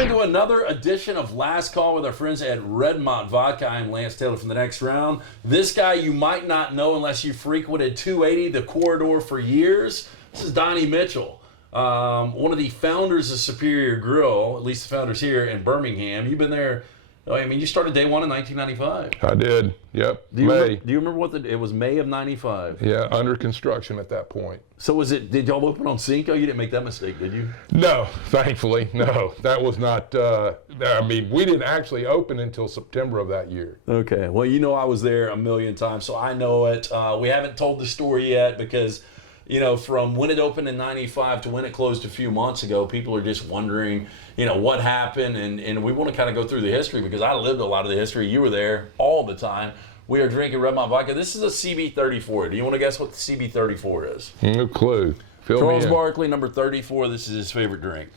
Welcome to another edition of Last Call with our friends at Redmont Vodka. I'm Lance Taylor from the next round. This guy you might not know unless you frequented 280, the corridor, for years. This is Donny Mitchell, one of the founders of Superior Grill, at least the founders here in Birmingham. You've been there, I mean, you started day one in 1995. I did, yep. Do you remember what it was? May of 95? Yeah, under construction at that point. So did y'all open on Cinco? You didn't make that mistake, did you? No, thankfully, no. That was not, I mean, we didn't actually open until September of that year. Okay, well, you know I was there a million times, so I know it. We haven't told the story yet because, you know, from when it opened in 95 to when it closed a few months ago, people are just wondering, you know, what happened, and we want to kind of go through the history because I lived a lot of the history. You were there all the time. We are drinking Redmont Vodka. This is a CB34. Do you want to guess what the CB34 is? No clue. Charles Barkley, number 34. This is his favorite drink.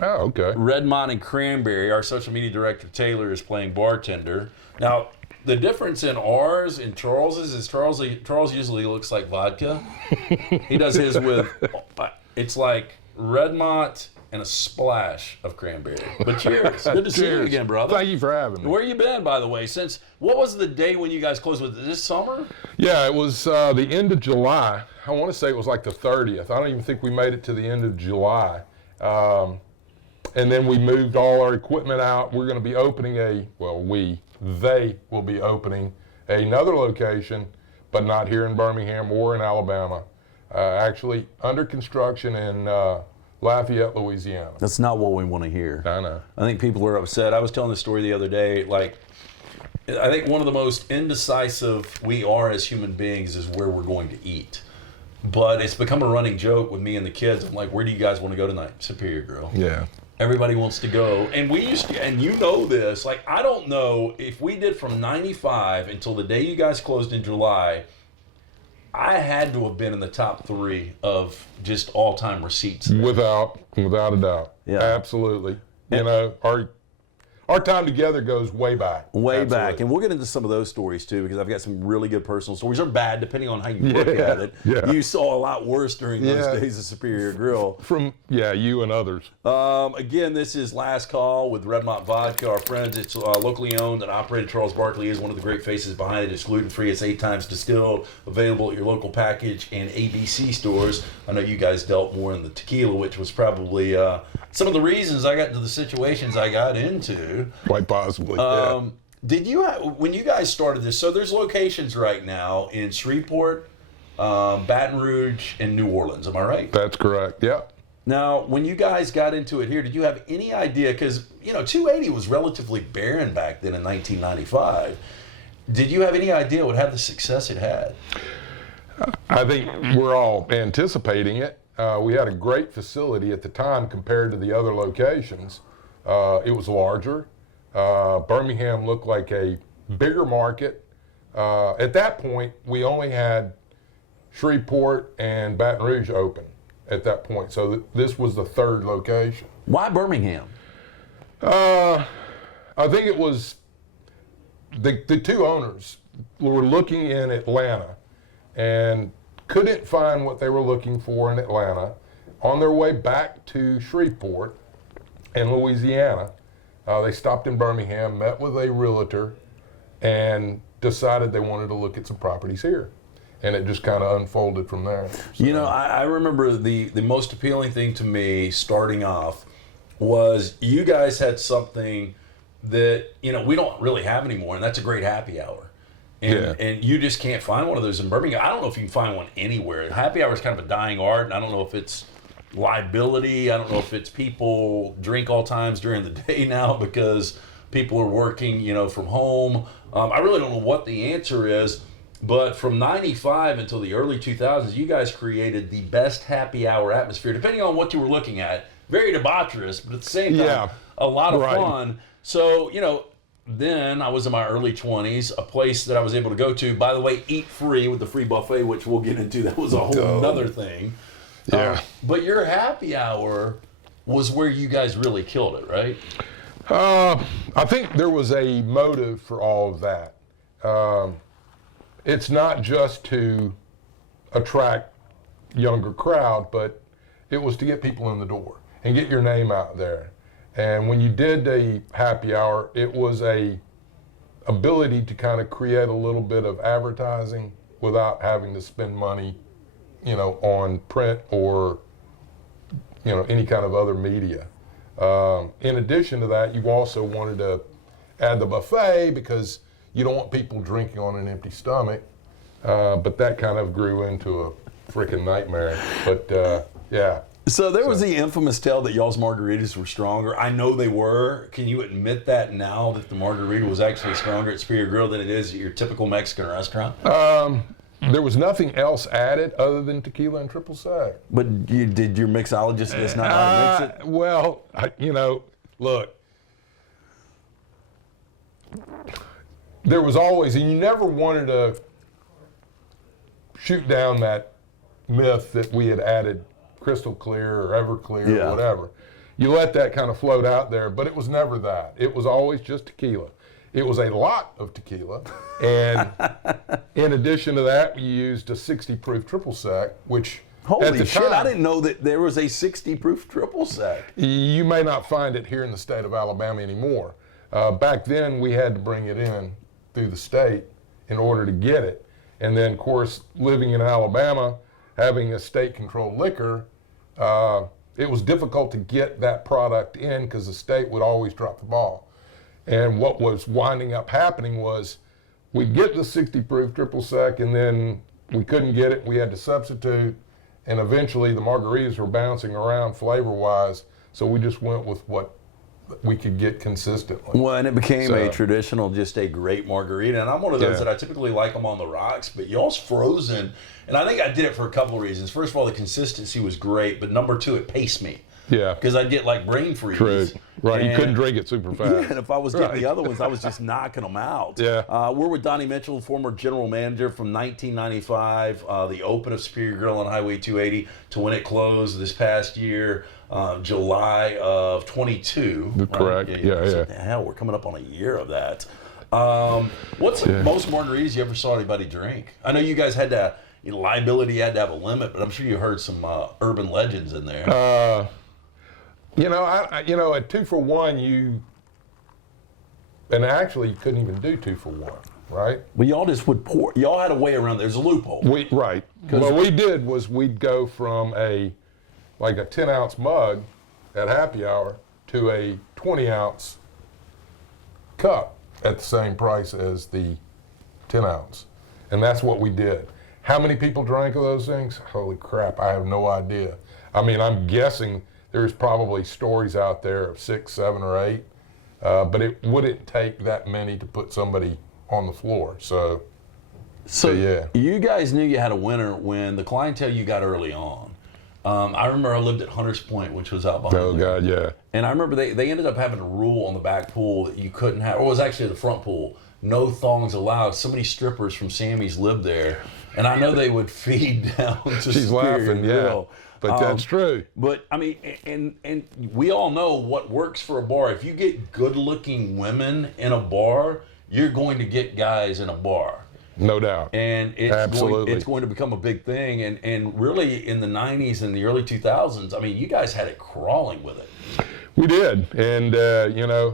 Oh, okay. Redmont and Cranberry. Our social media director, Taylor, is playing bartender. Now, the difference in ours and Charles's is Charles usually looks like vodka. He does his with, it's like Redmont and a splash of cranberry. But cheers. Good to see you again, brother. Thank you for having me. Where you been, by the way? What was the day when you guys closed? Was it this summer? Yeah, it was the end of July. I want to say it was like the 30th. I don't even think we made it to the end of July. And then we moved all our equipment out. We're going to be opening they will be opening another location, but not here in Birmingham or in Alabama. Actually under construction in Lafayette, Louisiana. That's not what we want to hear. I know. I think people are upset. I was telling the story the other day, like, I think one of the most indecisive we are as human beings is where we're going to eat. But it's become a running joke with me and the kids. I'm like, where do you guys want to go tonight? Superior Grill. Yeah. Everybody wants to go. And we used to, and you know this, like, I don't know if we did from 95 until the day you guys closed in July, I had to have been in the top 3 of just all-time receipts there. Without a doubt. Yeah. Absolutely. You know, our time together goes way back. Way Absolutely. back. And we'll get into some of those stories too, because I've got some really good personal stories, or bad, depending on how you look at it. Yeah. You saw a lot worse during those days of Superior Grill. From you and others. Again, this is Last Call with Redmont Vodka. Our friends, it's locally owned and operated. Charles Barkley is one of the great faces behind it. It's gluten-free. It's 8 times distilled. Available at your local package and ABC stores. I know you guys dealt more in the tequila, which was probably some of the reasons I got into the situations I got into. Quite possibly, Did you when you guys started this, so there's locations right now in Shreveport, Baton Rouge, and New Orleans, am I right? That's correct, yeah. Now, when you guys got into it here, did you have any idea, because, you know, 280 was relatively barren back then in 1995. Did you have any idea it would have the success it had? I think we're all anticipating it. We had a great facility at the time compared to the other locations. It was larger. Birmingham looked like a bigger market. At that point, we only had Shreveport and Baton Rouge open at that point. So this was the 3rd location. Why Birmingham? I think it was the 2 owners were looking in Atlanta and couldn't find what they were looking for in Atlanta. On their way back to Shreveport in Louisiana, they stopped in Birmingham, met with a realtor, and decided they wanted to look at some properties here. And it just kind of unfolded from there. So, you know, I remember the most appealing thing to me starting off was you guys had something that, you know, we don't really have anymore, and that's a great happy hour. And you just can't find one of those in Birmingham. I don't know if you can find one anywhere. Happy hour is kind of a dying art, and I don't know if it's liability. I don't know if it's people drink all times during the day now because people are working, you know, from home. I really don't know what the answer is, but from 95 until the early 2000s, you guys created the best happy hour atmosphere, depending on what you were looking at. Very debaucherous, but at the same time, a lot of fun. So, you know, then I was in my early 20s, a place that I was able to go to, by the way, eat free with the free buffet, which we'll get into. That was a whole other thing. Yeah. But your happy hour was where you guys really killed it, right? I think there was a motive for all of that. It's not just to attract younger crowd, but it was to get people in the door and get your name out there. And when you did a happy hour, it was a ability to kind of create a little bit of advertising without having to spend money, on print or, any kind of other media. In addition to that, you also wanted to add the buffet because you don't want people drinking on an empty stomach. But that kind of grew into a freaking nightmare. But yeah. So there was the infamous tale that y'all's margaritas were stronger. I know they were. Can you admit that now that the margarita was actually stronger at Superior Grill than it is at your typical Mexican restaurant? There was nothing else added other than tequila and triple sec. But did your mixologist just not know how to mix it? Well, look. There was always, and you never wanted to shoot down that myth that we had added Crystal Clear or Everclear or whatever. You let that kind of float out there, but it was never that. It was always just tequila. It was a lot of tequila, and in addition to that, we used a 60 proof triple sec, which at the shit, time, I didn't know that there was a 60 proof triple sec. You may not find it here in the state of Alabama anymore. Back then, we had to bring it in through the state in order to get it. And then, of course, living in Alabama, having a state-controlled liquor, it was difficult to get that product in because the state would always drop the ball. And what was winding up happening was we'd get the 60 proof triple sec and then we couldn't get it. We had to substitute. And eventually the margaritas were bouncing around flavor-wise. So we just went with what we could get consistently. Well, and it became a traditional, just a great margarita. And I'm one of those that I typically like them on the rocks, but y'all's frozen. And I think I did it for a couple of reasons. First of all, the consistency was great, but number two, it paced me. Yeah. Because I'd get like brain freeze. True. Right. You couldn't drink it super fast. Yeah, and if I was getting the other ones, I was just knocking them out. Yeah. We're with Donny Mitchell, former general manager from 1995, the open of Superior Grill on Highway 280 to when it closed this past year, July of 22. Correct. Right? Yeah. Hell, we're coming up on a year of that. What's the most margaritas you ever saw anybody drink? I know you guys had to, liability had to have a limit, but I'm sure you heard some urban legends in there. At 2 for $1, and actually you couldn't even do 2 for $1, right? Well, y'all just would pour. Y'all had a way around. There's a loophole. Right. What we did was we'd go from a 10-ounce mug at happy hour to a 20-ounce cup at the same price as the 10-ounce, and that's what we did. How many people drank of those things? Holy crap! I have no idea. I mean, I'm guessing there's probably stories out there of 6, 7, or 8, but it wouldn't take that many to put somebody on the floor. So yeah. You guys knew you had a winner when the clientele you got early on. I remember I lived at Hunters Point, which was out behind. Oh God, yeah. And I remember they ended up having a rule on the back pool that you couldn't have, or it was actually the front pool. No thongs allowed. So many strippers from Sammy's lived there, and I know they would feed down to She's Superior laughing, Grill. But that's true. But I mean, and we all know what works for a bar. If you get good-looking women in a bar, you're going to get guys in a bar. No doubt. And it's going to become a big thing. And really, in the 90s and the early 2000s, I mean, you guys had it crawling with it. We did. And,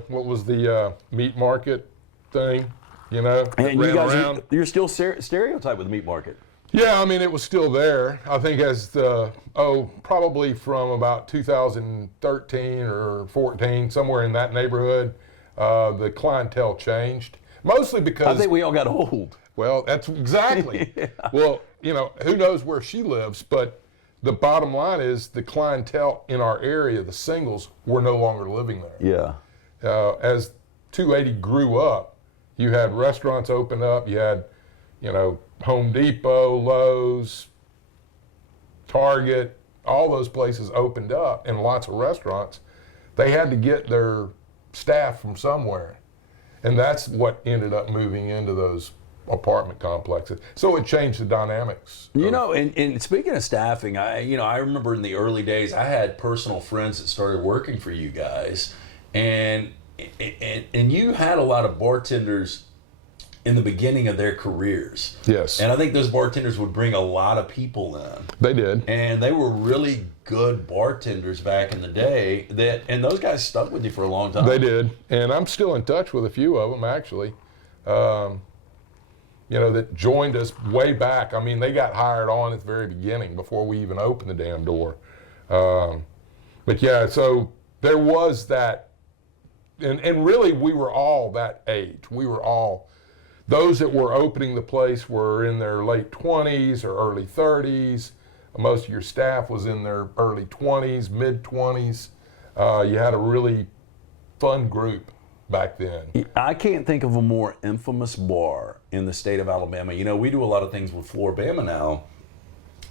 what was the meat market thing, And you ran guys, around? you're still stereotyped with the meat market. Yeah, I mean, it was still there. I think probably from about 2013 or 14, somewhere in that neighborhood, the clientele changed. Mostly because... I think we all got old. Well, that's exactly. Yeah. Well, who knows where she lives, but the bottom line is the clientele in our area, the singles, were no longer living there. Yeah. As 280 grew up, you had restaurants open up, you had, Home Depot, Lowe's, Target, all those places opened up, and lots of restaurants. They had to get their staff from somewhere, and that's what ended up moving into those apartment complexes. So it changed the dynamics. And speaking of staffing, I remember in the early days, I had personal friends that started working for you guys, and you had a lot of bartenders in the beginning of their careers. Yes. And I think those bartenders would bring a lot of people in. They did. And they were really good bartenders back in the day. And those guys stuck with you for a long time. They did. And I'm still in touch with a few of them, actually. That joined us way back. I mean, they got hired on at the very beginning before we even opened the damn door. But yeah, so there was that, and really we were all that age. We were all, those that were opening the place were in their late 20s or early 30s. Most of your staff was in their early 20s, mid 20s. You had a really fun group back then. I can't think of a more infamous bar in the state of Alabama. We do a lot of things with Floribama now,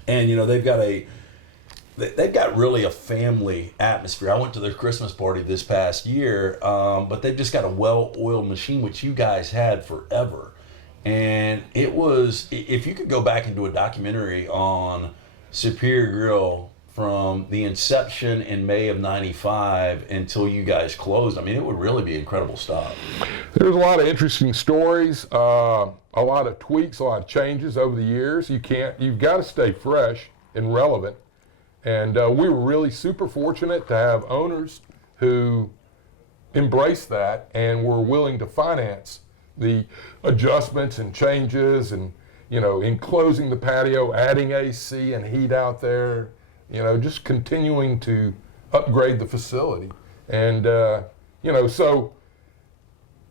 and they've got really a family atmosphere. I went to their Christmas party this past year, but they've just got a well-oiled machine, which you guys had forever. And it was, if you could go back and do a documentary on Superior Grill from the inception in May of '95 until you guys closed, it would really be incredible stuff. There's a lot of interesting stories, a lot of tweaks, a lot of changes over the years. You've got to stay fresh and relevant. And we were really super fortunate to have owners who embraced that and were willing to finance the adjustments and changes and, enclosing the patio, adding AC and heat out there, just continuing to upgrade the facility. And, so,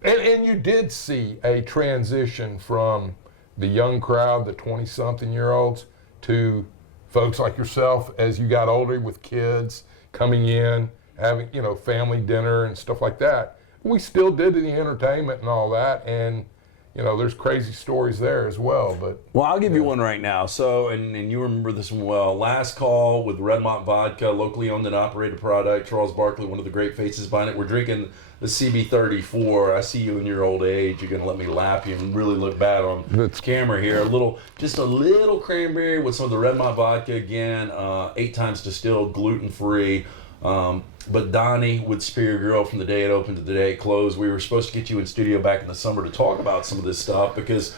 and you did see a transition from the young crowd, the 20-something-year-olds, to folks like yourself as you got older with kids coming in, having, family dinner and stuff like that. We still did the entertainment and all that, and there's crazy stories there as well. Well, I'll give you one right now. So, and you remember this one well. Last call with Redmont Vodka, locally owned and operated product. Charles Barkley, one of the great faces behind it. We're drinking the CB34. I see you in your old age. You're going to let me lap you and really look bad on camera here. Just a little cranberry with some of the Redmont vodka again. 8 times distilled, gluten-free. But Donny with Superior Grill, from the day it opened to the day it closed, we were supposed to get you in studio back in the summer to talk about some of this stuff, because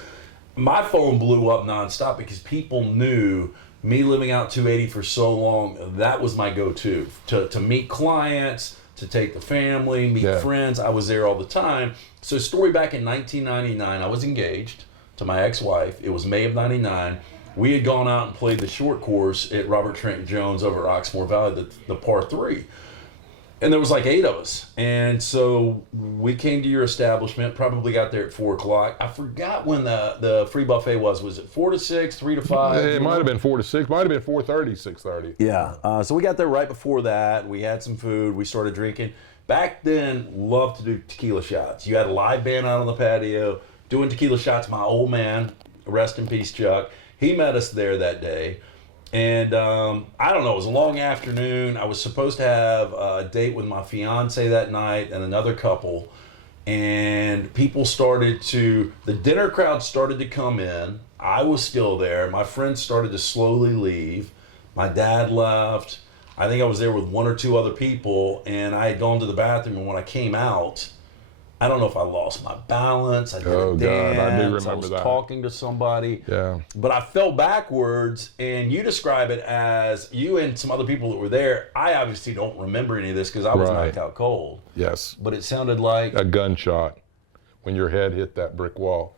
my phone blew up nonstop because people knew me living out 280 for so long. That was my go-to to meet clients, to take the family, meet friends. I was there all the time. So story back in 1999, I was engaged to my ex-wife. It was May of '99. We had gone out and played the short course at Robert Trent Jones over at Oxmoor Valley, the par 3. And there was like 8 of us. And so we came to your establishment, probably got there at 4 o'clock. I forgot when the free buffet was. Was it 4 to 6, 3 to 5? It might have been 4 to 6. Might have been 4:30, 6:30. Yeah. So we got there right before that. We had some food. We started drinking. Back then, loved to do tequila shots. You had a live band out on the patio doing tequila shots. My old man, rest in peace, Chuck, he met us there that day. And I don't know, it was a long afternoon. I was supposed to have a date with my fiance that night and another couple. And the dinner crowd started to come in. I was still there. My friends started to slowly leave. My dad left. I think I was there with 1 or 2 other people, and I had gone to the bathroom, and when I came out, I don't know if I lost my balance. I did a dance. God, I do remember I was that. talking to somebody. Yeah. But I fell backwards, and you describe it as you and some other people that were there. I obviously don't remember any of this because I was knocked out cold. Yes. But it sounded like a gunshot when your head hit that brick wall.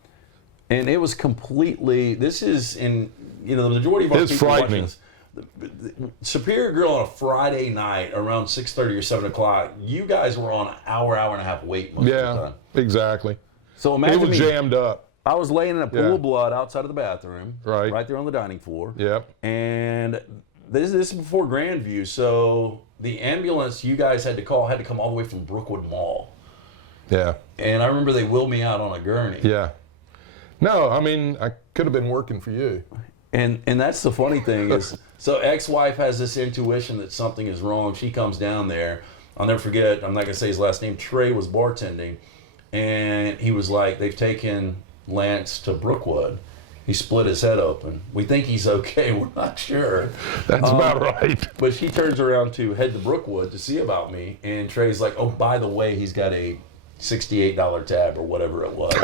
And it was completely. This is the majority of our people frightening. watching this. Superior Grill on a Friday night around 6:30 or 7 o'clock. You guys were on an hour and a half wait most of the time. Yeah, exactly. So imagine it was jammed up. I was laying in a pool of blood outside of the bathroom, right there on the dining floor. Yep. And this is before Grandview, so the ambulance you guys had to call had to come all the way from Brookwood Mall. Yeah. And I remember they wheeled me out on a gurney. Yeah. No, I mean, I could have been working for you. And that's the funny thing is, so ex-wife has this intuition that something is wrong. She comes down there. I'll never forget, I'm not going to say his last name. Trey was bartending, and he was like, they've taken Lance to Brookwood. He split his head open. We think he's okay. We're not sure. That's about right. But she turns around to head to Brookwood to see about me, and Trey's like, oh, by the way, he's got a $68 tab or whatever it was.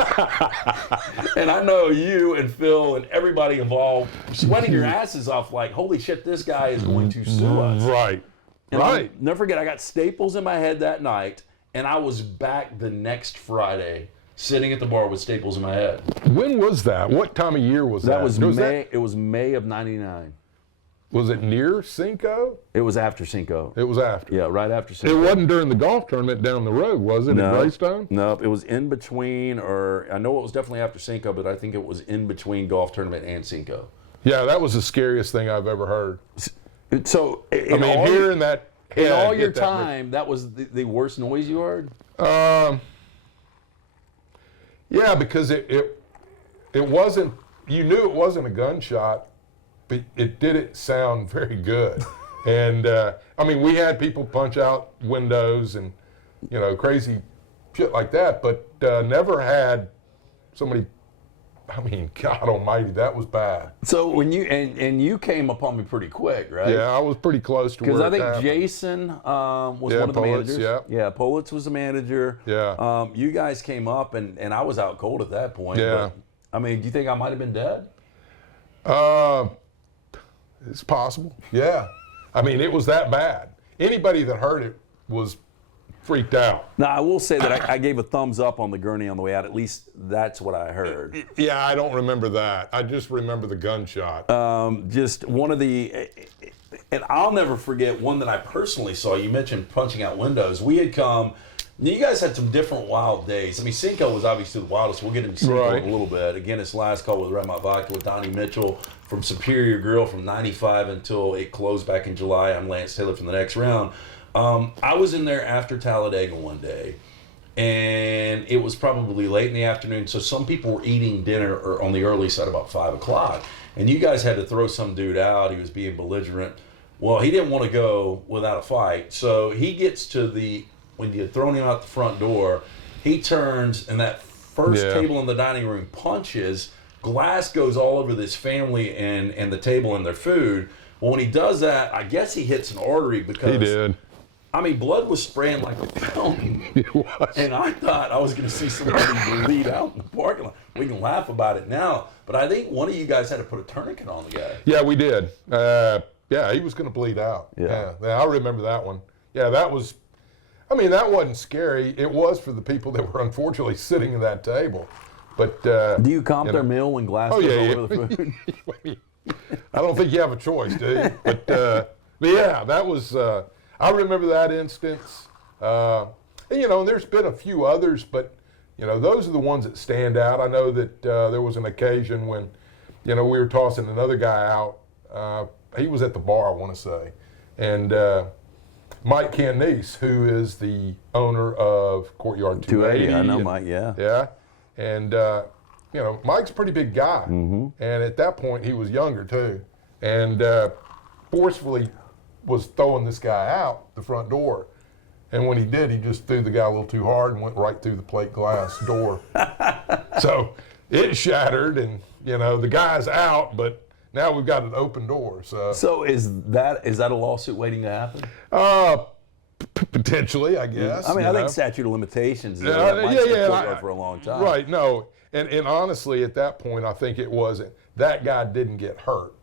And I know you and Phil and everybody involved sweating your asses off like, holy shit, this guy is going to sue us. Right. And Right. I'll never forget, I got staples in my head that night, and I was back the next Friday sitting at the bar with staples in my head. When was that? What time of year was that? That was May. It was May of '99. Was it near Cinco? It was after Cinco. It was after. Yeah, right after Cinco. It wasn't during the golf tournament down the road, was it, in Greystone? No, it was in between, or I know it was definitely after Cinco, but I think it was in between golf tournament and Cinco. Yeah, that was the scariest thing I've ever heard. So, hearing that head in all hit your that time, that was the worst noise you heard? Yeah, because it wasn't, you knew it wasn't a gunshot, but it didn't sound very good. And, we had people punch out windows and, crazy shit like that, but never had somebody, God almighty, that was bad. So when you, and you came upon me pretty quick, right? Yeah, I was pretty close to where Because I it think happened. Jason was one of the Politz, managers. yeah. Politz was the manager. Yeah. You guys came up, and I was out cold at that point. Yeah. But, do you think I might have been dead? It's possible. Yeah. It was that bad. Anybody that heard it was freaked out. Now, I will say that I gave a thumbs up on the gurney on the way out. At least that's what I heard. Yeah, I don't remember that. I just remember the gunshot. Just one of the, and I'll never forget one that I personally saw. You mentioned punching out windows. We had come, you guys had some different wild days. Cinco was obviously the wildest. We'll get into Cinco in a little bit. Again, it's last call with Redmont Vodka with Donny Mitchell from Superior Grill from 95 until it closed back in July. I'm Lance Taylor from the next round. I was in there after Talladega one day, and it was probably late in the afternoon, so some people were eating dinner or on the early side about 5 o'clock, and you guys had to throw some dude out. He was being belligerent. Well, he didn't want to go without a fight, so he gets to when you had thrown him out the front door, he turns, and that first table in the dining room punches, glass goes all over this family and the table and their food. Well, when he does that, I guess he hits an artery because... He did. Blood was spraying like a fountain. It was. And I thought I was going to see somebody bleed out in the parking lot. We can laugh about it now, but I think one of you guys had to put a tourniquet on the guy. Yeah, we did. He was going to bleed out. Yeah, I remember that one. Yeah, that was, that wasn't scary. It was for the people that were unfortunately sitting at that table. But do you comp their meal when glass goes all over the food? I don't think you have a choice, do you? But yeah, that was... I remember that instance, and there's been a few others, but those are the ones that stand out. I know that there was an occasion when, we were tossing another guy out. He was at the bar, I want to say, and Mike Cannice, who is the owner of Courtyard 280. I know Mike, yeah. Yeah, and Mike's a pretty big guy, and at that point he was younger too, and forcefully was throwing this guy out the front door. And when he did, he just threw the guy a little too hard and went right through the plate glass door. So it shattered, and the guy's out, but now we've got an open door. So is that a lawsuit waiting to happen? Potentially, I guess. I think statute of limitations is for a long time. Right, no. And honestly, at that point, I think it wasn't. That guy didn't get hurt,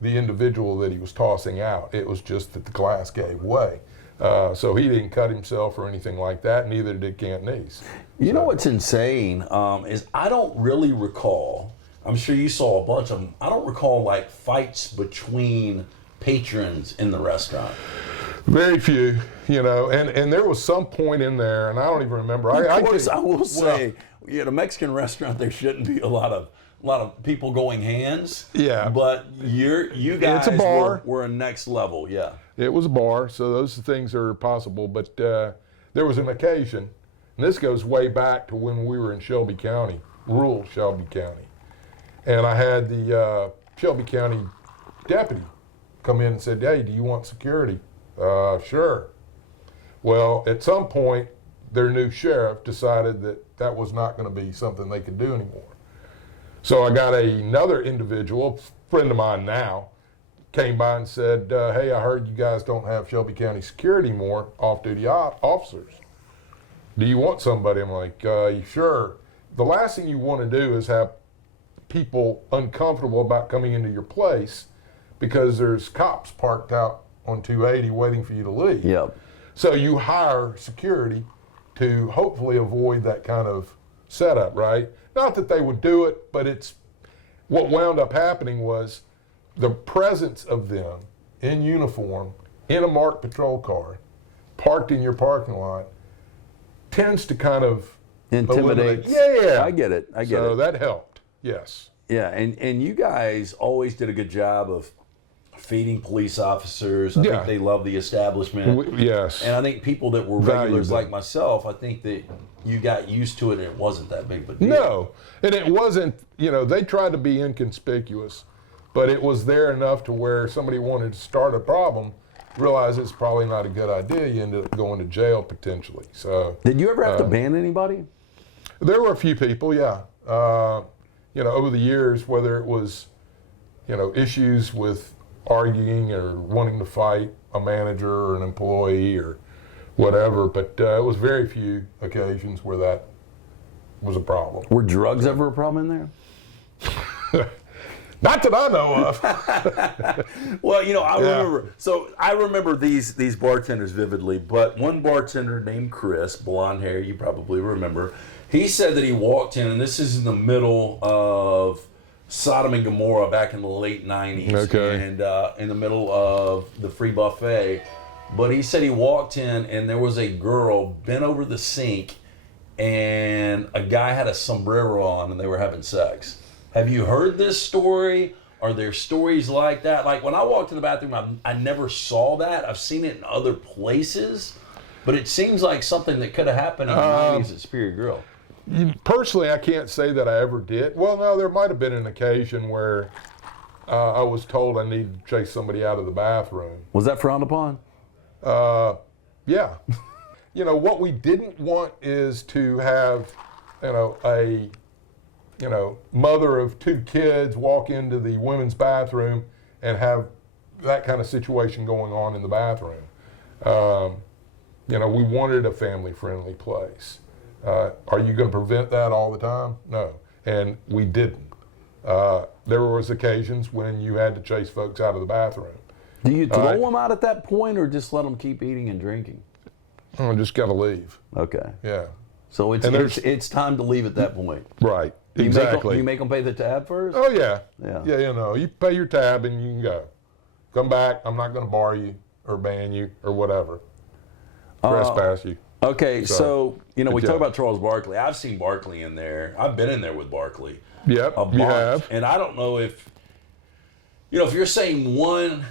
the individual that he was tossing out. It was just that the glass gave way. So he didn't cut himself or anything like that, neither did Cantonese. You know what's insane is I don't really recall, I'm sure you saw a bunch of them, I don't recall like fights between patrons in the restaurant. Very few, and there was some point in there, and I don't even remember. I will say, at a Mexican restaurant, there shouldn't be a lot of people going hands. Yeah. But you guys it's a bar. Were a next level, yeah. It was a bar, so those things are possible. But there was an occasion, and this goes way back to when we were in Shelby County, rural Shelby County. And I had the Shelby County deputy come in and said, "Hey, do you want security?" Sure. Well, at some point, their new sheriff decided that was not going to be something they could do anymore. So I got another individual, friend of mine now, came by and said, "Hey, I heard you guys don't have Shelby County security more, off-duty officers." do you want somebody? I'm like, sure. The last thing you want to do is have people uncomfortable about coming into your place because there's cops parked out on 280 waiting for you to leave. Yep. So you hire security to hopefully avoid that kind of setup, right? Not that they would do it, but it's what wound up happening was the presence of them in uniform in a marked patrol car parked in your parking lot tends to kind of Intimidate. Yeah. I get it. So that helped. Yes. Yeah, and you guys always did a good job of feeding police officers. I think they love the establishment. Yes. And I think people that were Valued regulars them. like myself, I think that you got used to it and it wasn't that big of a deal. No, and it wasn't, they tried to be inconspicuous, but it was there enough to where somebody wanted to start a problem, realized it's probably not a good idea, you ended up going to jail potentially. So Did you ever have to ban anybody? there were a few people, yeah. Over the years, whether it was, issues with arguing or wanting to fight a manager or an employee or whatever, but it was very few occasions where that was a problem. Were drugs ever a problem in there? Not that I know of. Well, I remember these bartenders vividly, but one bartender named Chris, blonde hair, you probably remember, he said that he walked in, and this is in the middle of Sodom and Gomorrah back in the late 90s, Okay. and in the middle of the free buffet. But he said he walked in, and there was a girl bent over the sink, and a guy had a sombrero on, and they were having sex. Have you heard this story? Are there stories like that? Like when I walked in the bathroom, I never saw that. I've seen it in other places, but it seems like something that could have happened in the 90s at Superior Grill. Personally, I can't say that I ever did. Well, no, there might have been an occasion where I was told I needed to chase somebody out of the bathroom. Was that frowned upon? Yeah. What we didn't want is to have, a mother of two kids walk into the women's bathroom and have that kind of situation going on in the bathroom. We wanted a family-friendly place. Are you going to prevent that all the time? No, and we didn't. There was occasions when you had to chase folks out of the bathroom. Do you throw them out at that point, or just let them keep eating and drinking? I just got to leave. Okay. Yeah. So it's time to leave at that point. Right. You Exactly. make them pay the tab first? Oh yeah. Yeah. Yeah. You pay your tab and you can go. Come back. I'm not going to bar you or ban you or whatever. Trespass you. Okay, so we Good talk job. about Charles Barkley. I've seen Barkley in there. I've been in there with Barkley. Yep. A bunch. You have. And I don't know if you're saying one,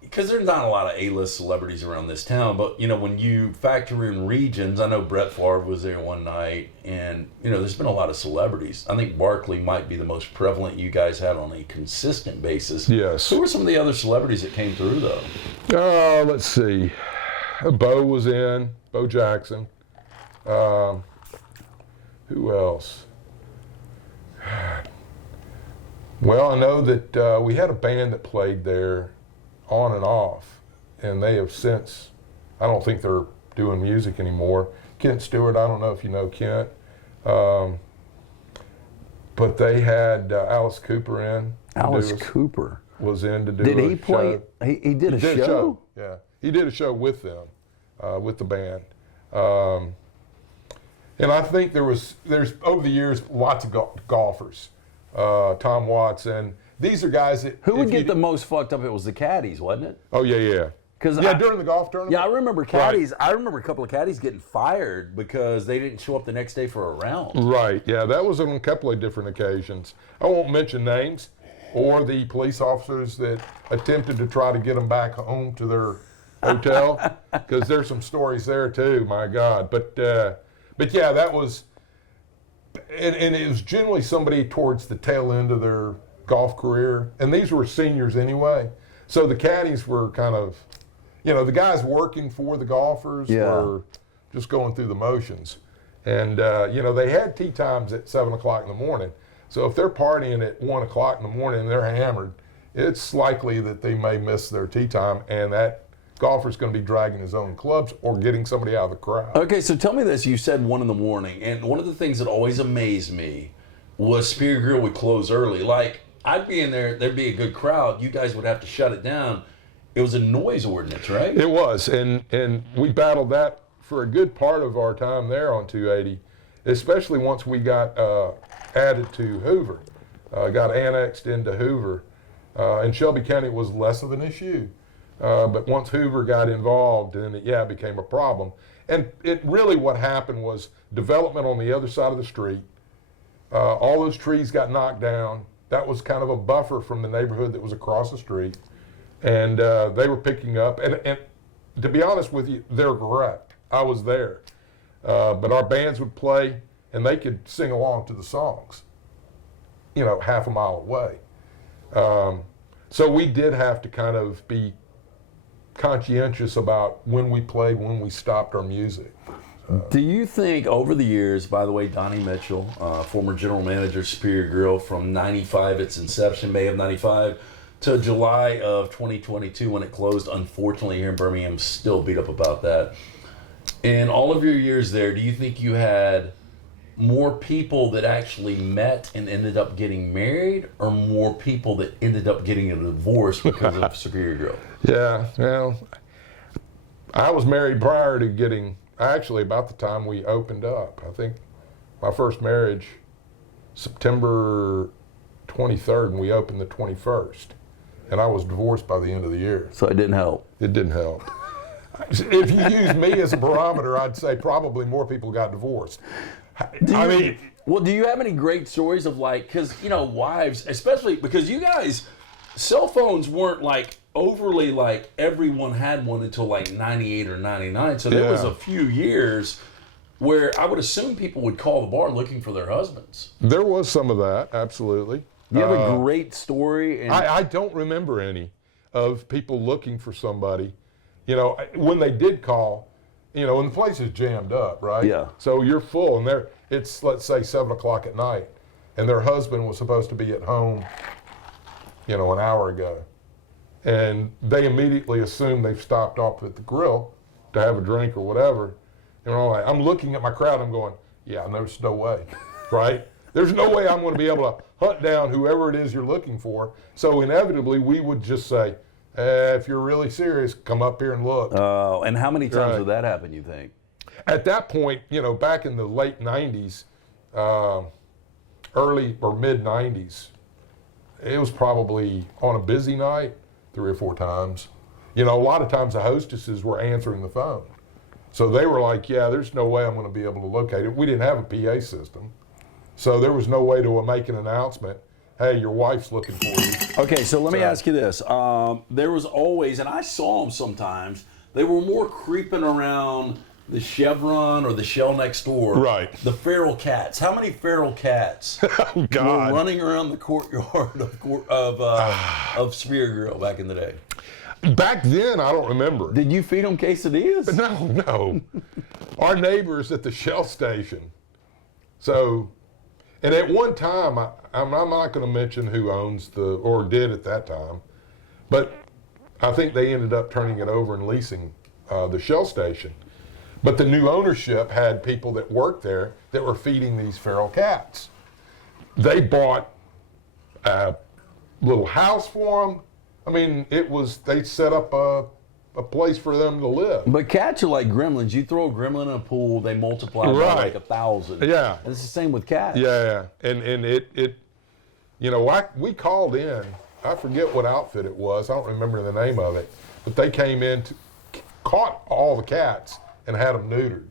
because there's not a lot of A-list celebrities around this town, but when you factor in regions, I know Brett Favre was there one night, and there's been a lot of celebrities. I think Barkley might be the most prevalent you guys had on a consistent basis. Yes. Who were some of the other celebrities that came through though? Let's see. Bo was in. Bo Jackson. Who else? Well, I know that we had a band that played there on and off, and they have since, I don't think they're doing music anymore. Kent Stewart, I don't know if you know Kent, but they had Alice Cooper in. Alice Cooper was in to do Did a he play? show. He did a show? Yeah, he did a show with them, with the band. And I think there's over the years lots of golfers. Tom Watson. These are guys that Who would get the most fucked up? It was the caddies, wasn't it? Oh yeah. During the golf tournament. Yeah, I remember caddies. I remember a couple of caddies getting fired because they didn't show up the next day for a round. Right. Yeah, that was on a couple of different occasions. I won't mention names or the police officers that attempted to try to get them back home to their hotel, because there's some stories there too. My God. But yeah, that was. And it was generally somebody towards the tail end of their golf career. And these were seniors anyway. So the caddies were kind of, the guys working for the golfers were just going through the motions. And, they had tee times at 7 o'clock in the morning. So if they're partying at 1 o'clock in the morning and they're hammered, it's likely that they may miss their tee time. And that golfer's going to be dragging his own clubs or getting somebody out of the crowd. Okay, so tell me this. You said 1 in the morning, and one of the things that always amazed me was Superior Grill would close early. Like, I'd be in there, there'd be a good crowd. You guys would have to shut it down. It was a noise ordinance, right? It was, and we battled that for a good part of our time there on 280, especially once we got added to Hoover, got annexed into Hoover. And Shelby County was less of an issue. But once Hoover got involved, then it became a problem. And it really what happened was development on the other side of the street. All those trees got knocked down. That was kind of a buffer from the neighborhood that was across the street. And they were picking up. And to be honest with you, they're correct. I was there. But our bands would play, and they could sing along to the songs, half a mile away. So we did have to kind of be conscientious about when we played, when we stopped our music. Do you think over the years, by the way, Donny Mitchell, former general manager, Superior Grill, from 95, its inception, May of 95, to July of 2022 when it closed, unfortunately, here in Birmingham, still beat up about that. In all of your years there, do you think you had more people that actually met and ended up getting married, or more people that ended up getting a divorce because of Superior Grill? Yeah, well, I was married prior to getting, actually about the time we opened up. I think my first marriage, September 23rd, and we opened the 21st. And I was divorced by the end of the year. So it didn't help. It didn't help. If you use me as a barometer, I'd say probably more people got divorced. Well, do you have any great stories of because, wives, especially because you guys, cell phones weren't overly everyone had one until 98 or 99. So there was a few years where I would assume people would call the bar looking for their husbands. There was some of that, absolutely. You have a great story. And I don't remember any of people looking for somebody. When they did call, and the place is jammed up, right? Yeah. So you're full, and it's, let's say, 7 o'clock at night, and their husband was supposed to be at home, an hour ago. And they immediately assume they've stopped off at the grill to have a drink or whatever. I'm looking at my crowd, I'm going, yeah, there's no way, right? There's no way I'm going to be able to hunt down whoever it is you're looking for. So inevitably, we would just say, if you're really serious, come up here and look. Oh, and how many times would that happen, you think? At that point, back in the late 90s, early or mid 90s, it was probably on a busy night 3 or 4 times. A lot of times the hostesses were answering the phone. So they were like, yeah, there's no way I'm going to be able to locate it. We didn't have a PA system. So there was no way to make an announcement, hey, your wife's looking for you. Okay, so let me ask you this. There was always, and I saw them sometimes, they were more creeping around the Chevron or the Shell next door. Right. The feral cats. How many feral cats Oh, God. were running around the courtyard of Superior Grill back in the day? Back then, I don't remember. Did you feed them quesadillas? No. Our neighbors at the Shell station. So, and at one time, I'm not going to mention who owns or did at that time, but I think they ended up turning it over and leasing the Shell station. But the new ownership had people that worked there that were feeding these feral cats. They bought a little house for them. I mean, they set up a place for them to live. But cats are like gremlins. You throw a gremlin in a pool, they multiply by Right. 1,000. Yeah. And it's the same with cats. Yeah, and it we called in. I forget what outfit it was. I don't remember the name of it. But they came in, caught all the cats, and had them neutered.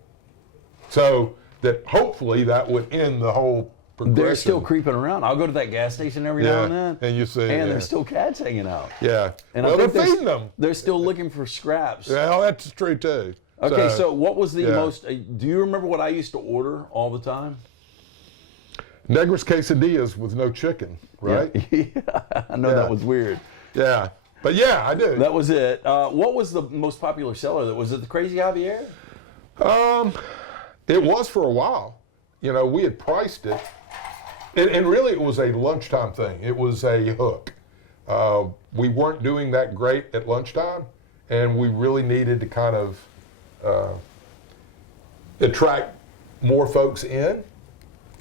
So that hopefully that would end the whole progression. They're still creeping around. I'll go to that gas station every now and then. And you see, and there's still cats hanging out. Yeah. And well, I think they're feeding them. They're still looking for scraps. Well, that's true too. Okay, so what was the most? Do you remember what I used to order all the time? Negros quesadillas with no chicken, right? Yeah, I know that was weird. Yeah, but yeah, I do. That was it. What was the most popular seller? Was it the Crazy Javier? It was for a while. We had priced it, and really it was a lunchtime thing. It was a hook. We weren't doing that great at lunchtime, and we really needed to kind of attract more folks in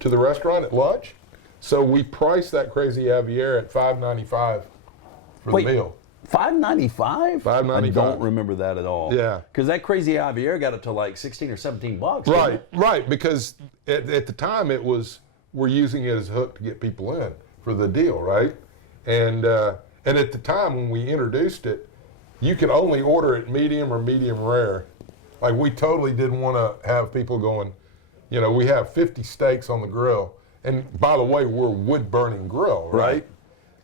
to the restaurant at lunch. So we priced that Crazy Javier at $5.95 for the meal. $5.95? $5.95. I don't remember that at all. Yeah. Because that Crazy Javier got up to like 16 or 17 bucks. Right, right. Because at the time it was, we're using it as a hook to get people in for the deal, right? And at the time when we introduced it, you could only order it medium or medium rare. Like, we totally didn't want to have people going, you know, we have 50 steaks on the grill. And by the way, we're wood-burning grill, right?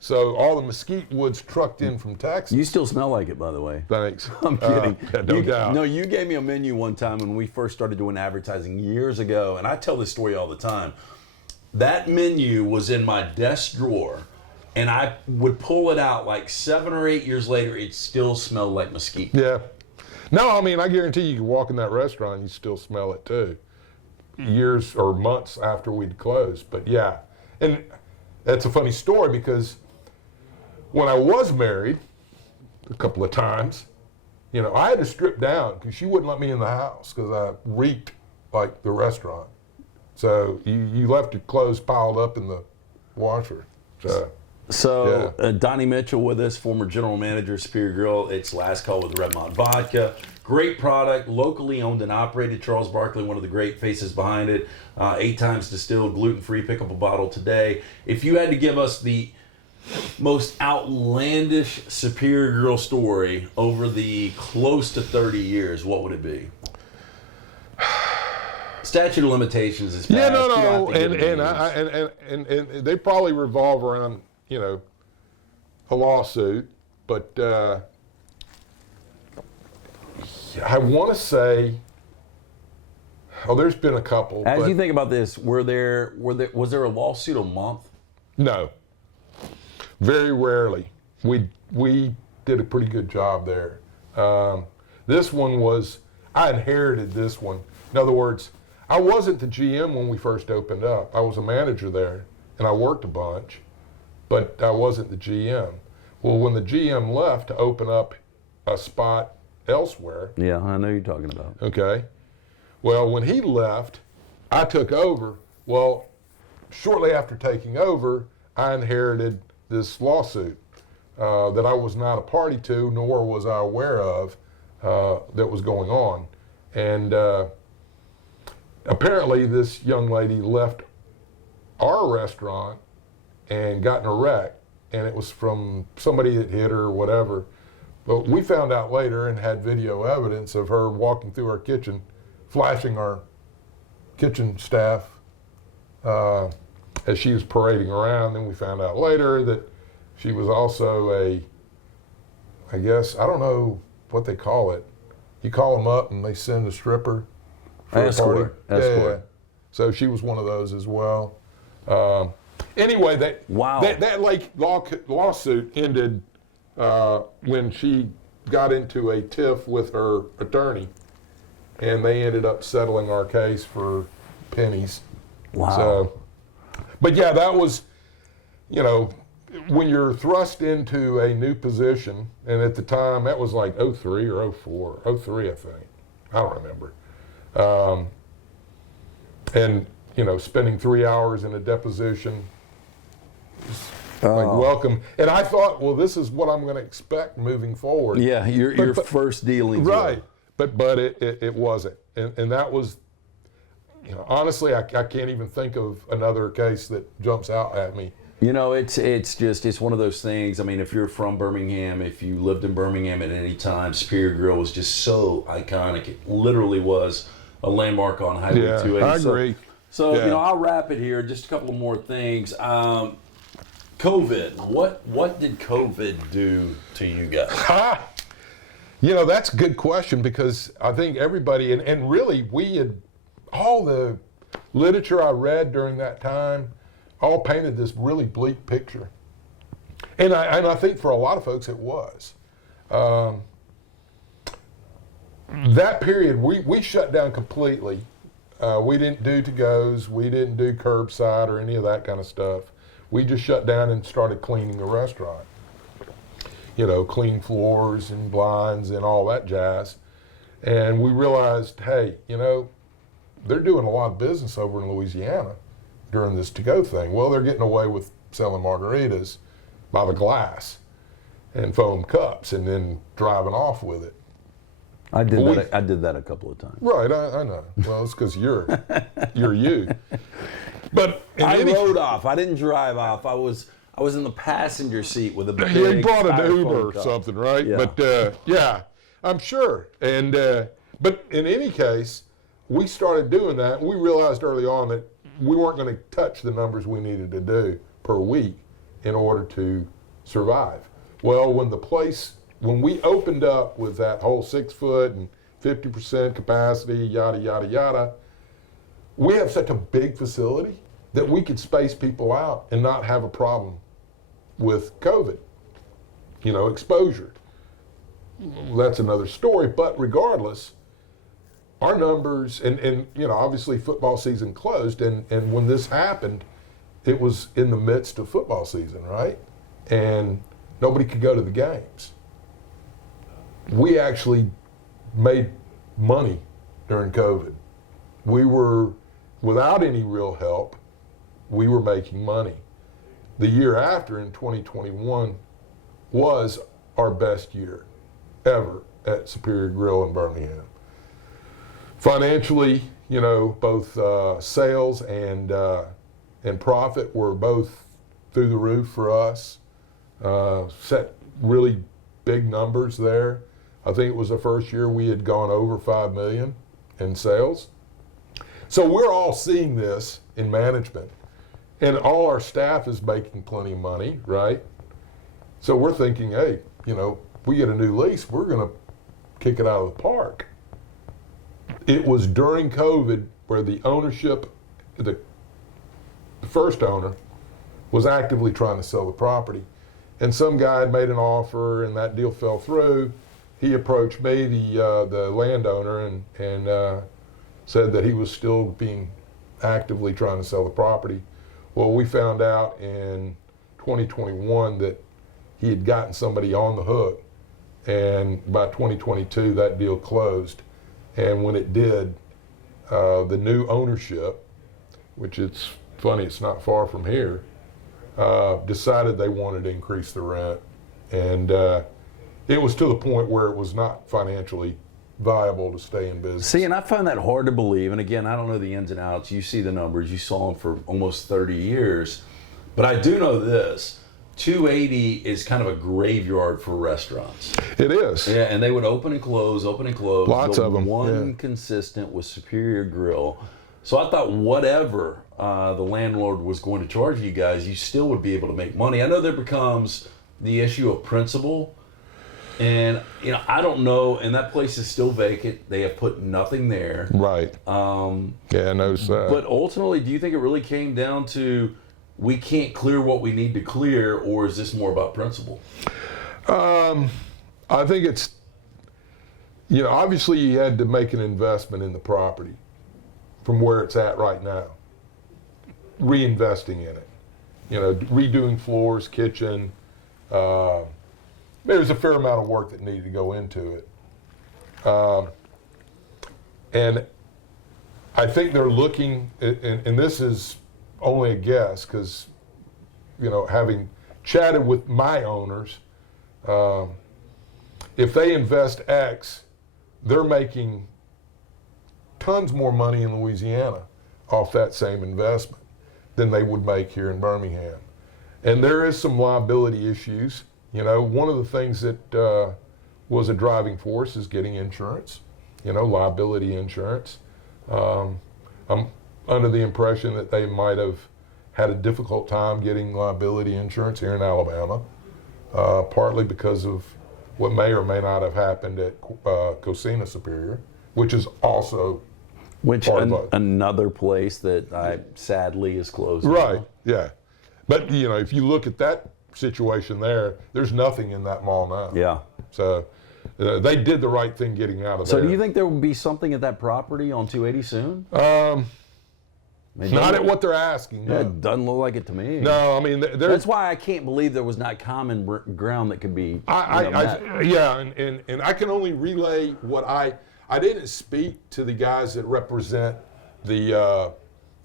So all the mesquite wood's trucked in from Texas. You still smell like it, by the way. Thanks. I'm kidding. No doubt. No, you gave me a menu one time when we first started doing advertising years ago, and I tell this story all the time. That menu was in my desk drawer, and I would pull it out like 7 or 8 years later, it still smelled like mesquite. Yeah. No, I mean, I guarantee you could walk in that restaurant and you still smell it too. Years or months after we'd closed. But yeah, and that's a funny story because when I was married a couple of times, you know, I had to strip down because she wouldn't let me in the house because I reeked like the restaurant. So you left your clothes piled up in the washer. So Donny Mitchell with us, former general manager, Superior Grill. It's Last Call with Redmont Vodka. Great product, locally owned and operated. Charles Barkley, one of the great faces behind it. 8 times distilled, gluten-free, pick up a bottle today. If you had to give us the most outlandish Superior Grill story over the close to 30 years, what would it be? Statute of limitations is passed. Yeah, no, and they probably revolve around, you know, a lawsuit, but I want to say, there's been a couple. As you think about this, was there a lawsuit a month? No, very rarely. We did a pretty good job there. This one was, I inherited this one. In other words, I wasn't the GM when we first opened up. I was a manager there, and I worked a bunch, but I wasn't the GM. Well, when the GM left to open up a spot elsewhere. Yeah, I know you're talking about. Okay. Well, when he left, I took over. Well, shortly after taking over, I inherited this lawsuit that I was not a party to, nor was I aware of that was going on. And apparently this young lady left our restaurant and got in a wreck, and it was from somebody that hit her or whatever. But we found out later and had video evidence of her walking through our kitchen, flashing our kitchen staff as she was parading around. Then we found out later that she was also I guess, I don't know what they call it. You call them up and they send a stripper for a party. Escort. Yeah. So she was one of those as well. Anyway, that like lawsuit ended when she got into a tiff with her attorney, and they ended up settling our case for pennies. Wow. So, but yeah, that was, you know, when you're thrust into a new position, and at the time that was like 03 or 04, 03 I think, I don't remember. And you know, spending 3 hours in a deposition, like welcome. And I thought, well, this is what I'm going to expect moving forward. Yeah, your first dealings. Right. But it wasn't. And that was, you know, honestly, I can't even think of another case that jumps out at me. You know, it's one of those things. I mean, if you're from Birmingham, if you lived in Birmingham at any time, Superior Grill was just so iconic. It literally was a landmark on Highway 280. I agree. So you know, I'll wrap it here. Just a couple of more things. COVID. What did COVID do to you guys? You know, that's a good question, because I think everybody, and really we had, all the literature I read during that time all painted this really bleak picture. And I think for a lot of folks it was. That period, we shut down completely. We didn't do to-goes, we didn't do curbside or any of that kind of stuff. We just shut down and started cleaning the restaurant. clean floors and blinds and all that jazz. And we realized, hey, they're doing a lot of business over in Louisiana during this to-go thing. Well, they're getting away with selling margaritas by the glass and foam cups and then driving off with it. I did that a couple of times. Right, I know. Well, it's because you're you. But I rode off. I didn't drive off. I was in the passenger seat with a big They brought an styrofoam Uber or cup. something, right? Yeah. But yeah, I'm sure. And but in any case, we started doing that. We realized early on that we weren't going to touch the numbers we needed to do per week in order to survive. Well, when we opened up with that whole 6 foot and 50% capacity, yada, yada, yada, we have such a big facility that we could space people out and not have a problem with COVID, exposure. That's another story, but regardless, our numbers, and obviously football season closed, and when this happened, it was in the midst of football season, right? And nobody could go to the games. We actually made money during COVID. We were, without any real help, we were making money. The year after, in 2021, was our best year ever at Superior Grill in Birmingham. Financially, both sales and profit were both through the roof for us. Set really big numbers there. I think it was the first year we had gone over 5 million in sales. So we're all seeing this in management, and all our staff is making plenty of money, right? So we're thinking, hey, we get a new lease, we're going to kick it out of the park. It was during COVID where the ownership, the first owner, was actively trying to sell the property. And some guy had made an offer and that deal fell through. He approached me, the landowner, and said that he was still being actively trying to sell the property. Well, we found out in 2021 that he had gotten somebody on the hook, and by 2022 that deal closed. And when it did, the new ownership, which it's funny, it's not far from here, decided they wanted to increase the rent. And it was to the point where it was not financially viable to stay in business. See, and I find that hard to believe. And again, I don't know the ins and outs. You see the numbers. You saw them for almost 30 years. But I do know this. 280 is kind of a graveyard for restaurants. It is. Yeah, and they would open and close, open and close. Lots of them. One consistent was Superior Grill. So I thought whatever the landlord was going to charge you guys, you still would be able to make money. I know there becomes the issue of principal. And, I don't know, and that place is still vacant. They have put nothing there. Right. Yeah, I noticed that. But ultimately, do you think it really came down to we can't clear what we need to clear, or is this more about principle? I think it's, obviously you had to make an investment in the property from where it's at right now. Reinvesting in it. Redoing floors, kitchen. There's a fair amount of work that needed to go into it. And I think they're looking, and this is only a guess because, having chatted with my owners, if they invest X, they're making tons more money in Louisiana off that same investment than they would make here in Birmingham. And there is some liability issues. One of the things that was a driving force is getting insurance, liability insurance. I'm under the impression that they might have had a difficult time getting liability insurance here in Alabama, partly because of what may or may not have happened at Cocina Superior, which is also another place that sadly is closed. Right, now. yeah. But, if you look at that situation there's nothing in that mall now. Yeah. So they did the right thing getting out of there. So do you think there will be something at that property on 280 soon? Not at what they're asking. No. It doesn't look like it to me. No, I mean, that's why I can't believe there was not common ground that could be. Yeah, and I can only relay what I didn't speak to the guys that represent the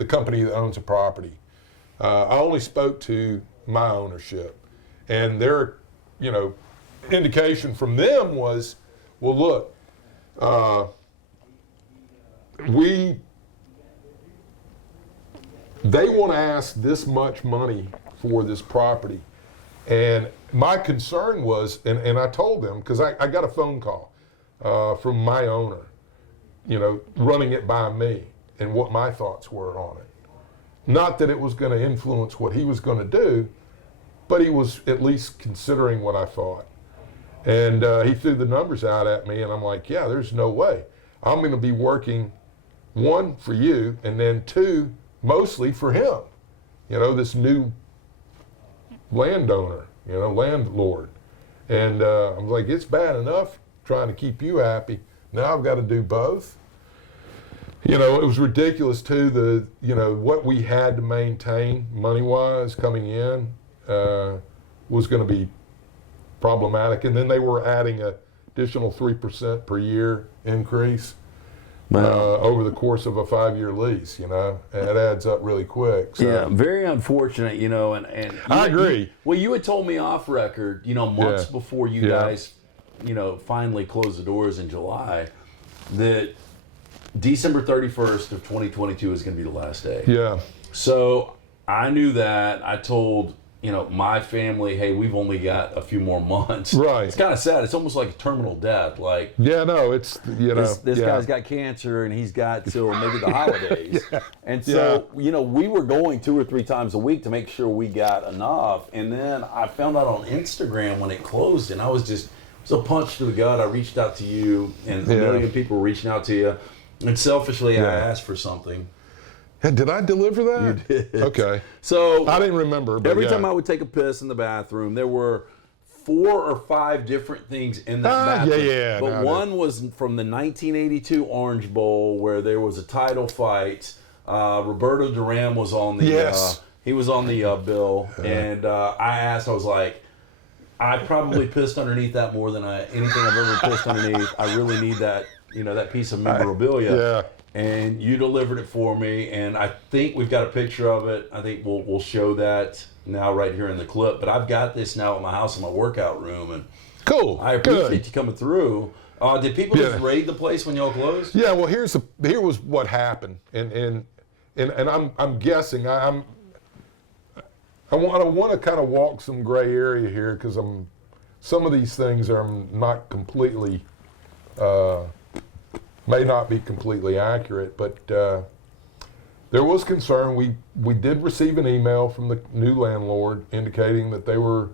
company that owns the property. I only spoke to my ownership, and their, indication from them was, well, look, they want to ask this much money for this property. And my concern was, and I told them, because I got a phone call from my owner, running it by me and what my thoughts were on it. Not that it was going to influence what he was going to do, but he was at least considering what I thought. And he threw the numbers out at me, and I'm like, yeah, there's no way. I'm going to be working, one, for you, and then two, mostly for him, this new landowner, landlord. And I was like, it's bad enough trying to keep you happy. Now I've got to do both. It was ridiculous too, what we had to maintain money-wise coming in was going to be problematic. And then they were adding an additional 3% per year increase. Over the course of a 5-year lease, and it adds up really quick. So. Yeah, very unfortunate, and I agree. You had told me off record, months before you guys, finally closed the doors in July, that December 31st of 2022 is going to be the last day. Yeah. So I knew that. I told my family, hey, we've only got a few more months. Right. It's kind of sad. It's almost like a terminal death. Like, yeah, no, it's, this guy's got cancer and he's got till maybe the holidays. And so, we were going 2 or 3 times a week to make sure we got enough. And then I found out on Instagram when it closed, and I was just, it was a punch to the gut. I reached out to you, and a million people were reaching out to you. And selfishly, I asked for something. Hey, did I deliver that? You did. Okay. So I didn't remember. But every time I would take a piss in the bathroom, there were 4 or 5 different things in that bathroom. But one was from the 1982 Orange Bowl, where there was a title fight. Roberto Duran was on the he was on the bill, and I asked. I was like, I probably pissed underneath that more than anything I've ever pissed underneath. I really need that that piece of memorabilia. And you delivered it for me, and I think we've got a picture of it. I think we'll show that now right here in the clip. But I've got this now at my house in my workout room, and cool. I appreciate you coming through. Did people just raid the place when y'all closed? Yeah. Well, here was what happened, and I'm guessing I want to kind of walk some gray area here, because some of these things are not completely. May not be completely accurate, but there was concern. We did receive an email from the new landlord indicating that they were,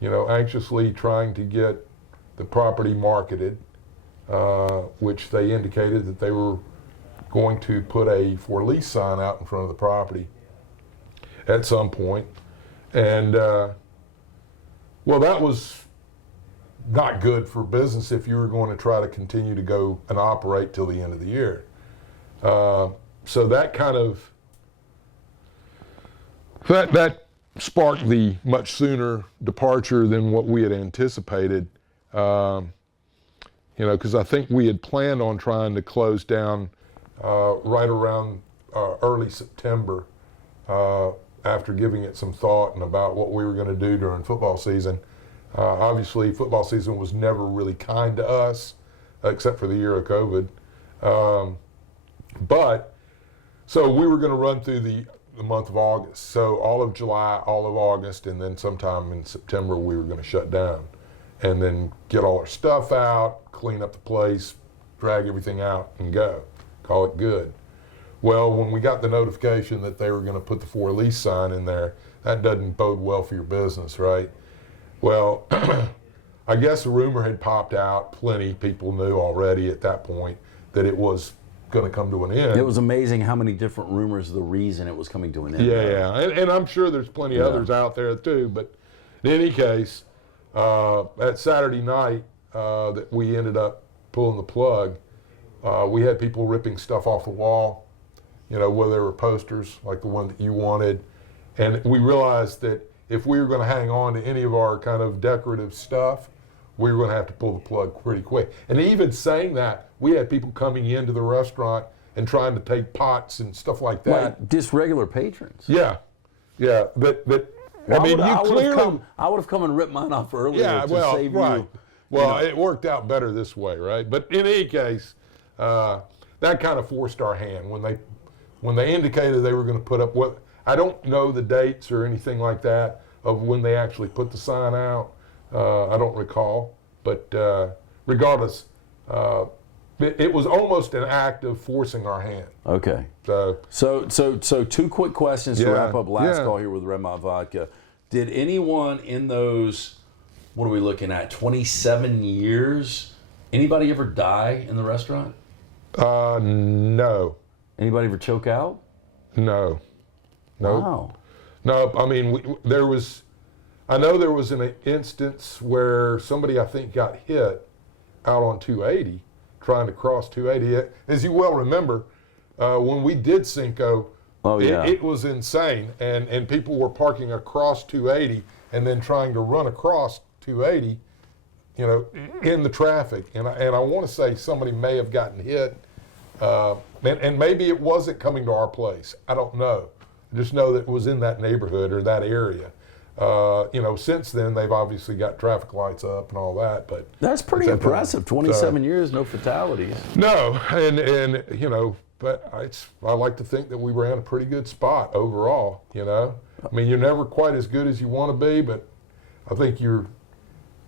anxiously trying to get the property marketed, which they indicated that they were going to put a for lease sign out in front of the property at some point. And well, that was not good for business if you were going to try to continue to go and operate till the end of the year. So that kind of, that sparked the much sooner departure than what we had anticipated. Because I think we had planned on trying to close down right around early September, after giving it some thought and about what we were going to do during football season. Obviously, football season was never really kind to us, except for the year of COVID. But so we were going to run through the month of August. So all of July, all of August, and then sometime in September we were going to shut down, and then get all our stuff out, clean up the place, drag everything out, and go. Call it good. Well, when we got the notification that they were going to put the for lease sign in there, that doesn't bode well for your business, right? Well, I guess a rumor had popped out. Plenty people knew already at that point that it was going to come to an end. It was amazing how many different rumors of the reason it was coming to an end. Yeah. And I'm sure there's plenty others out there too. But in any case, that Saturday night that we ended up pulling the plug, we had people ripping stuff off the wall, whether they were posters like the one that you wanted. And we realized that if we were going to hang on to any of our kind of decorative stuff, we were going to have to pull the plug pretty quick. And even saying that, we had people coming into the restaurant and trying to take pots and stuff like that. Like just regular patrons. Yeah. But I mean, you clearly. I would have come and ripped mine off earlier to save right. you. Well, it worked out better this way, right? But in any case, that kind of forced our hand when they indicated they were going to put up what. I don't know the dates or anything like that of when they actually put the sign out. I don't recall, but regardless, it was almost an act of forcing our hand. Okay. So two quick questions to wrap up last call here with Redmont Vodka. Did anyone in those, what are we looking at, 27 years, anybody ever die in the restaurant? No. Anybody ever choke out? No. Wow. No, I mean, I know there was an instance where somebody, I think, got hit out on 280, trying to cross 280. As you well remember, when we did Cinco, it was insane. And people were parking across 280 and then trying to run across 280, in the traffic. And I want to say somebody may have gotten hit. And maybe it wasn't coming to our place. I don't know. I just know that it was in that neighborhood or that area. Since then they've obviously got traffic lights up and all that. But that's pretty impressive. 27 years, no fatalities. No, and but I like to think that we were in a pretty good spot overall. I mean, you're never quite as good as you want to be, but I think you're,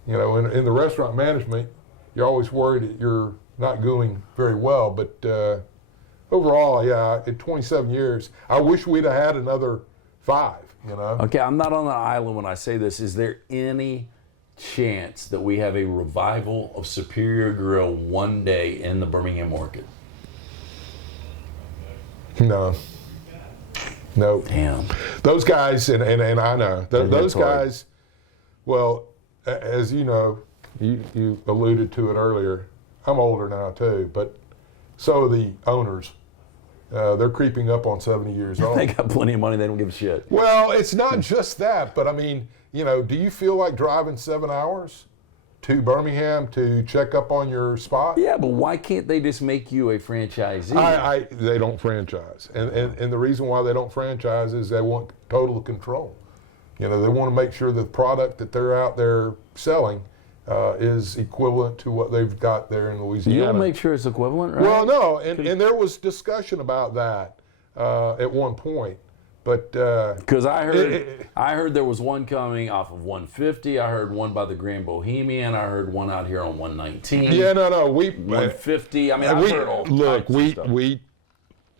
in the restaurant management, you're always worried that you're not doing very well, but. Overall, in 27 years, I wish we'd have had another 5, Okay, I'm not on the island when I say this. Is there any chance that we have a revival of Superior Grill one day in the Birmingham market? No. Damn. Those guys, and I know, those guys, well, as you know, you alluded to it earlier, I'm older now too, but so are the owners. They're creeping up on 70 years old. They got plenty of money. They don't give a shit. Well, it's not just that, but I mean, do you feel like driving 7 hours to Birmingham to check up on your spot? Yeah, but why can't they just make you a franchisee? They don't franchise. And the reason why they don't franchise is they want total control. They want to make sure that the product that they're out there selling is equivalent to what they've got there in Louisiana. You don't make sure it's equivalent, right? Well, no, and there was discussion about that at one point, but because I heard there was one coming off of 150. I heard one by the Grand Bohemian. I heard one out here on 119. Yeah, no, 150. I mean, I heard all look, types of stuff.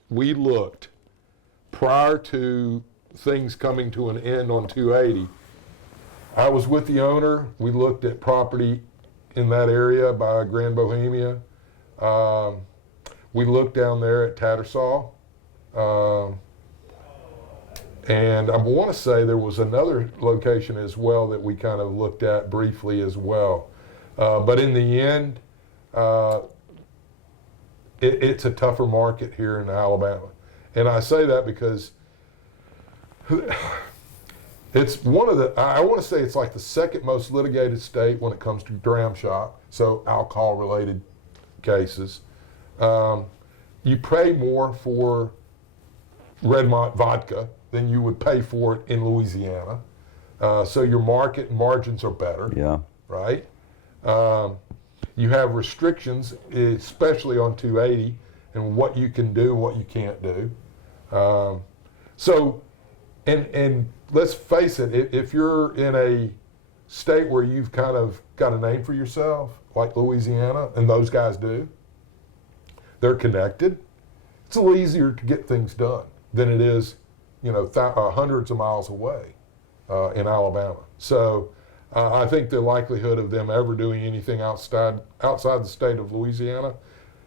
we looked prior to things coming to an end on 280. I was with the owner. We looked at property in that area by Grand Bohemia. We looked down there at Tattersall. And I want to say there was another location as well that we kind of looked at briefly as well. But in the end, it's a tougher market here in Alabama. And I say that because it's one of the, I want to say it's like the second most litigated state when it comes to dram shop, so alcohol-related cases. You pay more for Redmont vodka than you would pay for it in Louisiana. So your market margins are better. Yeah. Right? You have restrictions, especially on 280, and what you can do, what you can't do. And let's face it, if you're in a state where you've kind of got a name for yourself, like Louisiana, and those guys do, they're connected, it's a little easier to get things done than it is, hundreds of miles away in Alabama. So I think the likelihood of them ever doing anything outside the state of Louisiana,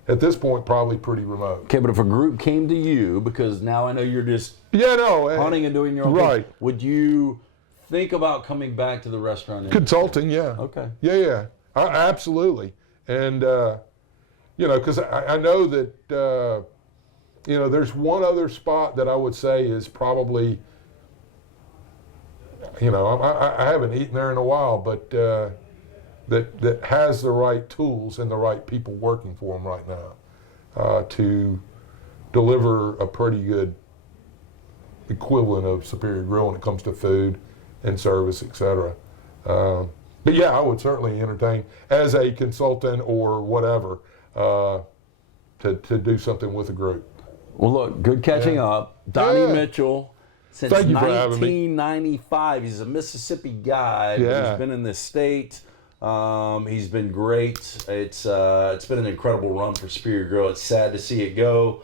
at this point, probably pretty remote. Okay, but if a group came to you, because now I know you're just hunting and doing your own thing, would you think about coming back to the restaurant? Consulting, yeah. Okay. Yeah. Absolutely. And, because I know that there's one other spot that I would say is probably, I haven't eaten there in a while, but that has the right tools and the right people working for them right now to deliver a pretty good equivalent of Superior Grill when it comes to food and service, etc. But yeah, I would certainly entertain as a consultant or whatever to do something with a group. Well, look, good catching up. Donny Mitchell, since Thank you for having me. 1995. He's a Mississippi guy, but he's been in this state. He's been great. It's been an incredible run for Superior Grill. It's sad to see it go.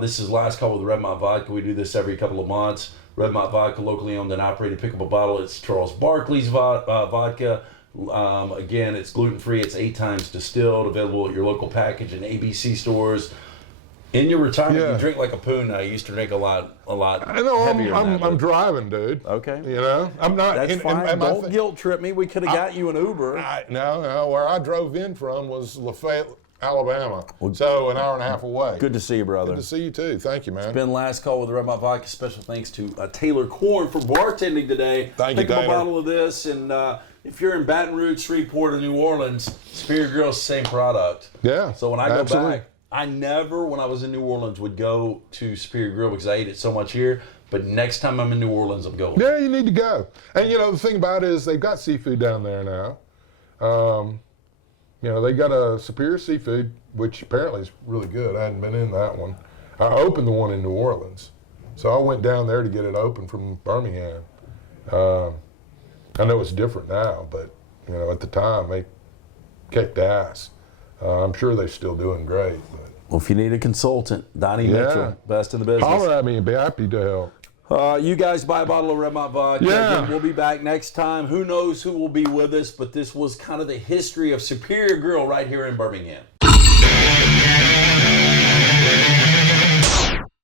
This is last call with Redmont Vodka. We do this every couple of months. Redmont Vodka, locally owned and operated. Pick up a bottle. It's Charles Barkley's vodka. Again, it's gluten-free. It's 8 times distilled. Available at your local package and ABC stores. In your retirement, you drink like a poon now. You used to drink a lot I know, heavier than that. I'm driving, dude. Okay. I'm not. That's fine. Don't guilt trip me. We could have got you an Uber. No. Where I drove in from was Lafayette, Alabama. So an hour and a half away. Good to see you, brother. Good to see you too. Thank you, man. It's been last call with the Redmont Vodka. Special thanks to Taylor Korn for bartending today. Thank you, Pick up a Taylor. bottle of this, and if you're in Baton Rouge, Shreveport, or New Orleans, Superior Grill's the same product. Yeah. So when I go absolutely. back, I never, when I was in New Orleans, would go to Superior Grill because I ate it so much here. But next time I'm in New Orleans, I'm going. Yeah, you need to go. And the thing about it is they've got seafood down there now. They got a Superior Seafood, which apparently is really good. I hadn't been in that one. I opened the one in New Orleans. So I went down there to get it open from Birmingham. I know it's different now, but at the time they kicked ass. I'm sure they're still doing great. But. Well, if you need a consultant, Donny Mitchell, best in the business. Holler at me and be happy to help. You guys buy a bottle of Redmont Vodka. Yeah. Again, we'll be back next time. Who knows who will be with us, but this was kind of the history of Superior Grill right here in Birmingham.